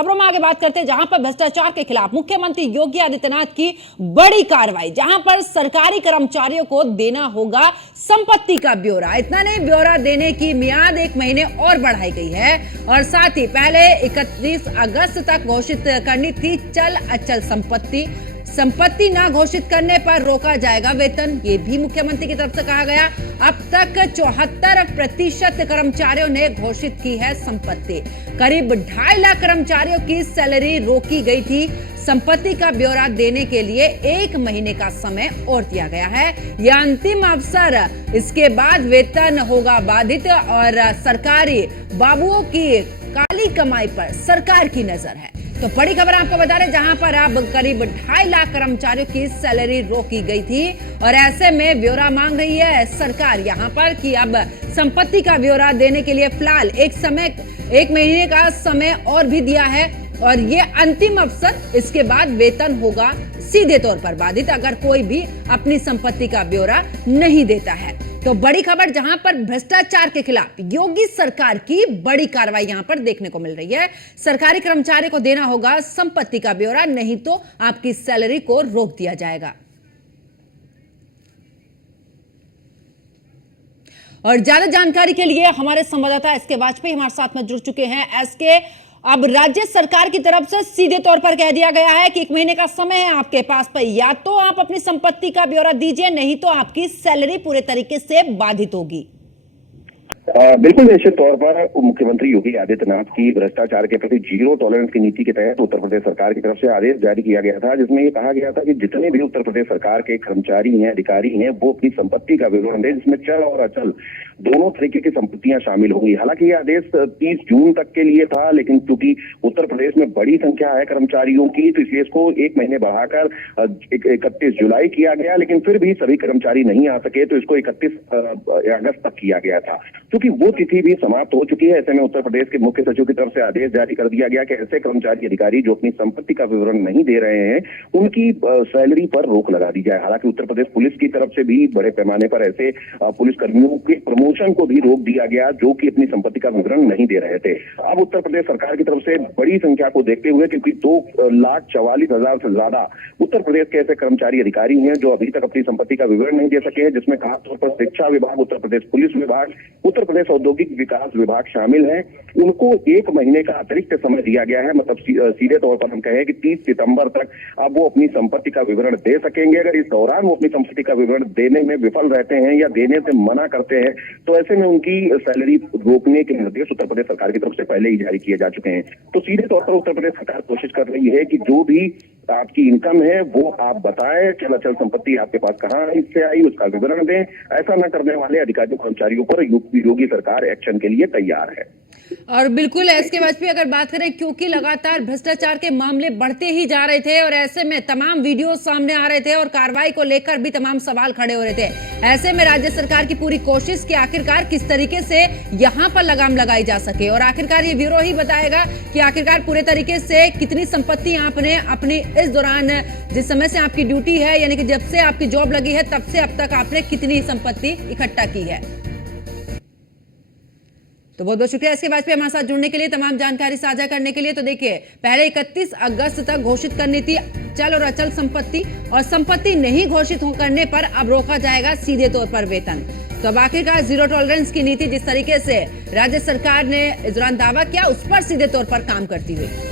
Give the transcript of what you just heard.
खबरों में आगे बात करते हैं, जहां पर भ्रष्टाचार के खिलाफ मुख्यमंत्री योगी आदित्यनाथ की बड़ी कार्रवाई, जहां पर सरकारी कर्मचारियों को देना होगा संपत्ति का ब्यौरा। इतना नहीं, ब्यौरा देने की मियाद 1 महीने और बढ़ाई गई है और साथ ही पहले 31 अगस्त तक घोषित करनी थी चल अचल संपत्ति ना घोषित करने पर रोका जाएगा वेतन, ये भी मुख्यमंत्री की तरफ से कहा गया। अब तक 74% कर्मचारियों ने घोषित की है संपत्ति। करीब 2.5 लाख कर्मचारियों की सैलरी रोकी गई थी। संपत्ति का ब्यौरा देने के लिए 1 महीने का समय और दिया गया है। यह अंतिम अवसर, इसके बाद वेतन होगा बाधित और सरकारी बाबुओं की काली कमाई पर सरकार की नजर है। तो बड़ी खबर आपको बता रहे, जहां पर अब करीब 2.5 लाख कर्मचारियों की सैलरी रोकी गई थी और ऐसे में ब्यौरा मांग रही है सरकार यहां पर कि अब संपत्ति का ब्यौरा देने के लिए फिलहाल 1 महीने का समय और भी दिया है और ये अंतिम अवसर, इसके बाद वेतन होगा सीधे तौर पर बाधित अगर कोई भी अपनी संपत्ति का ब्यौरा नहीं देता है। तो बड़ी खबर, जहां पर भ्रष्टाचार के खिलाफ योगी सरकार की बड़ी कार्रवाई यहां पर देखने को मिल रही है। सरकारी कर्मचारी को देना होगा संपत्ति का ब्यौरा, नहीं तो आपकी सैलरी को रोक दिया जाएगा। और ज्यादा जानकारी के लिए हमारे संवाददाता एसके वाजपेयी हमारे साथ में जुड़ चुके हैं। एसके, अब राज्य सरकार की तरफ से सीधे तौर पर कह दिया गया है कि 1 महीने का समय है आपके पास पर, या तो आप अपनी संपत्ति का ब्यौरा दीजिए, नहीं तो आपकी सैलरी पूरे तरीके से बाधित होगी। बिल्कुल निश्चित तौर पर मुख्यमंत्री योगी आदित्यनाथ की भ्रष्टाचार के प्रति जीरो टॉलरेंस की नीति के तहत उत्तर प्रदेश सरकार की तरफ से आदेश जारी किया गया था, जिसमें ये कहा गया था कि जितने भी उत्तर प्रदेश सरकार के कर्मचारी हैं, अधिकारी हैं, वो अपनी संपत्ति का विवरण दें, जिसमें चल और अचल दोनों तरीके की संपत्तियां शामिल होंगी। हालांकि ये आदेश 30 जून तक के लिए था, लेकिन क्योंकि उत्तर प्रदेश में बड़ी संख्या है कर्मचारियों की, तो इसलिए इसको 1 महीने बढ़ाकर 31 जुलाई किया गया। लेकिन फिर भी सभी कर्मचारी नहीं आ सके, तो इसको 31 अगस्त तक किया गया था। क्योंकि वो तिथि भी समाप्त हो चुकी है, ऐसे में उत्तर प्रदेश के मुख्य सचिव की तरफ से आदेश जारी कर दिया गया कि ऐसे कर्मचारी अधिकारी जो अपनी संपत्ति का विवरण नहीं दे रहे हैं, उनकी सैलरी पर रोक लगा दी जाए। हालांकि उत्तर प्रदेश पुलिस की तरफ से भी बड़े पैमाने पर ऐसे पुलिस कर्मियों के प्रमोशन को भी रोक दिया गया जो कि अपनी संपत्ति का विवरण नहीं दे रहे थे। अब उत्तर प्रदेश सरकार की तरफ से बड़ी संख्या को देखते हुए, क्योंकि 2,44,000 से ज्यादा उत्तर प्रदेश के ऐसे कर्मचारी अधिकारी हैं जो अभी तक अपनी संपत्ति का विवरण नहीं दे सके हैं, जिसमें खासतौर पर शिक्षा विभाग, उत्तर प्रदेश पुलिस विभाग, उत्तर प्रदेश औद्योगिक विकास विभाग शामिल हैं। उनको 1 महीने का अतिरिक्त समय दिया गया है। मतलब सीधे तौर पर हम कहें कि 30 सितंबर तक अब वो अपनी संपत्ति का विवरण दे सकेंगे। अगर इस दौरान वो अपनी संपत्ति का विवरण देने में विफल रहते हैं या देने से मना करते हैं, तो ऐसे में उनकी सैलरी रोकने के निर्देश उत्तर प्रदेश सरकार की तरफ से पहले ही जारी किए जा चुके हैं। तो सीधे तौर पर उत्तर प्रदेश सरकार कोशिश कर रही है कि जो भी आपकी इनकम है वो आप बताएं, चल अचल संपत्ति आपके पास कहाँ इससे आई, उसका विवरण दें। ऐसा न करने वाले अधिकारियों कर्मचारियों पर योगी सरकार एक्शन के लिए तैयार है। और बिल्कुल एसके वाजपेयी, अगर बात करें, क्योंकि लगातार भ्रष्टाचार के मामले बढ़ते ही जा रहे थे और ऐसे में तमाम वीडियो सामने आ रहे थे और कार्रवाई को लेकर भी तमाम सवाल खड़े हो रहे थे, ऐसे में राज्य सरकार की पूरी कोशिश कि आखिरकार किस तरीके से यहां पर लगाम लगाई जा सके और आखिरकार ये ब्यूरो ही बताएगा कि आखिरकार पूरे तरीके से कितनी संपत्ति आपने अपनी इस दौरान, जिस समय से आपकी ड्यूटी है, यानी कि जब से आपकी जॉब लगी है तब से अब तक आपने कितनी संपत्ति इकट्ठा की है। तो बहुत बहुत शुक्रिया एसके वाजपेयी हमारे साथ जुड़ने के लिए, तमाम जानकारी साझा करने के लिए। तो देखिए, पहले 31 अगस्त तक घोषित करनी थी चल और अचल संपत्ति, और संपत्ति नहीं घोषित करने पर अब रोका जाएगा सीधे तौर पर वेतन। तो अब आखिरकार जीरो टॉलरेंस की नीति जिस तरीके से राज्य सरकार ने इस दौरान दावा किया, उस पर सीधे तौर पर काम करती हुई